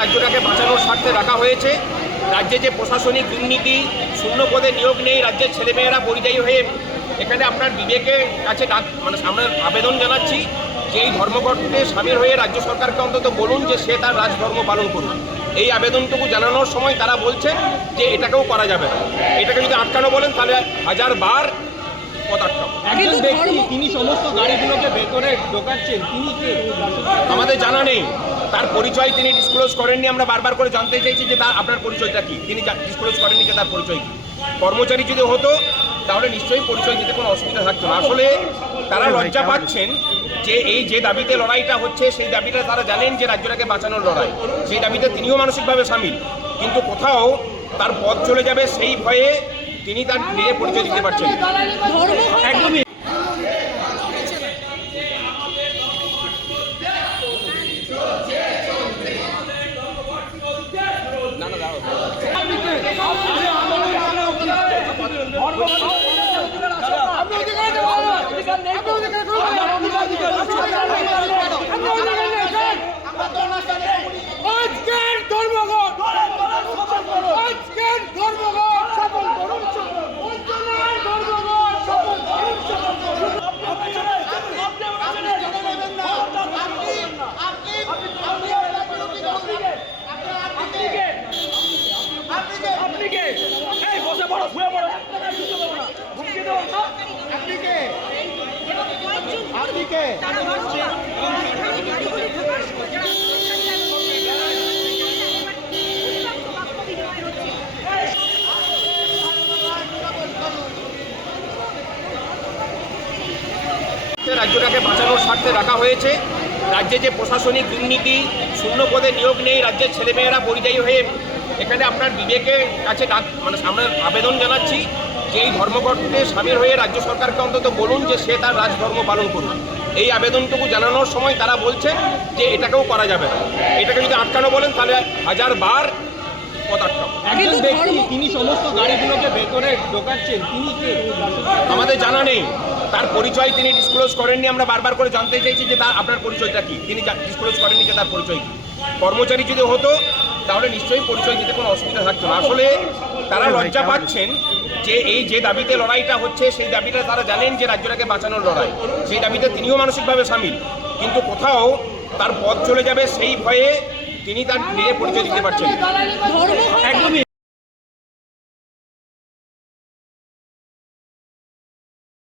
রাজ্যটাকে বাঁচানোর স্বার্থে রাখা হয়েছে। রাজ্যে যে প্রশাসনিক দুর্নীতি, শূন্য পদে নিয়োগ নেই, রাজ্যের ছেলেমেয়েরা পরিযায়ী হয়ে এখানে আপনার বিবেকের কাছে আমরা আবেদন জানাচ্ছি যে এই ধর্মঘটে সামিল হয়ে রাজ্য সরকারকে অন্তত বলুন যে সে তার রাজধর্ম পালন করুন। এই আবেদনটুকু জানানোর সময় তারা বলছে যে এটাকেও করা যাবে না। এটাকে যদি আটকানো বলেন তাহলে 1000 বার পদ আটকাবো। একজন ব্যক্তি তিনি সমস্ত গাড়িগুলোকে ভেতরে ঢোকাচ্ছেন, তিনি কে আমাদের জানা নেই, তার পরিচয় তিনি ডিসক্লোজ করেননি। আমরা বারবার করে জানতে চাইছি যে তার আপনার পরিচয়টা কি, তিনি ডিসক্লোজ করেননি যে তার পরিচয় কি। কর্মচারী যদি হতো তাহলে নিশ্চয়ই পরিচয় দিতে কোনো অসুবিধা থাকতো না। আসলে তারা লজ্জা পাচ্ছেন যে এই যে দাবিতে লড়াইটা হচ্ছে সেই দাবিটা তারা জানেন যে রাজ্যটাকে বাঁচানোর লড়াই, সেই দাবিতে তিনিও মানসিকভাবে সামিল, কিন্তু কোথাও তার পথ চলে যাবে সেই ভয়ে তিনি তার নিজের পরিচয় দিতে পারছেন। একদমই রাজ্যটাকে বাঁচানোর স্বার্থে রাখা হয়েছে। রাজ্যে যে প্রশাসনিক দুর্নীতি, শূন্য পদে নিয়োগ নেই, রাজ্যের ছেলেমেয়েরা পরিযায়ী হয়ে এখানে আপনার বিবেকের কাছে আমরা আবেদন জানাচ্ছি যে এই ধর্মঘটে সামিল হয়ে রাজ্য সরকারকে অন্তত বলুন যে সে তার রাজধর্ম পালন করুন। এই আবেদনটুকু জানানোর সময় তারা বলছে যে এটাকেও করা যাবে না। এটাকে যদি আটকানো বলেন তাহলে 1000 বার পদ আটকাবো। একজন ব্যক্তি তিনি সমস্ত গাড়িগুলোকে ভেতরে ঢোকাচ্ছেন, তিনি কে আমাদের জানা নেই, তার পরিচয় তিনি ডিসক্লোজ করেননি। আমরা বারবার করে জানতে চাইছি যে তার আপনার পরিচয়টা কি, তিনি ডিসক্লোজ করেননি যে তার পরিচয় কি। কর্মচারী যদি হতো তাহলে নিশ্চয়ই পরিচয় দিতে কোনো অসুবিধা থাকতো না। আসলে তারা লজ্জা পাচ্ছেন যে এই যে দাবিতে লড়াইটা হচ্ছে সেই দাবিটা তারা জানেন যে রাজ্যটাকে বাঁচানোর লড়াই, সেই দাবিতে তিনিও মানসিকভাবে সামিল, কিন্তু কোথাও তার পথ চলে যাবে সেই ভয়ে তিনি তার নিজের পরিচয় দিতে পারছেন। একদমই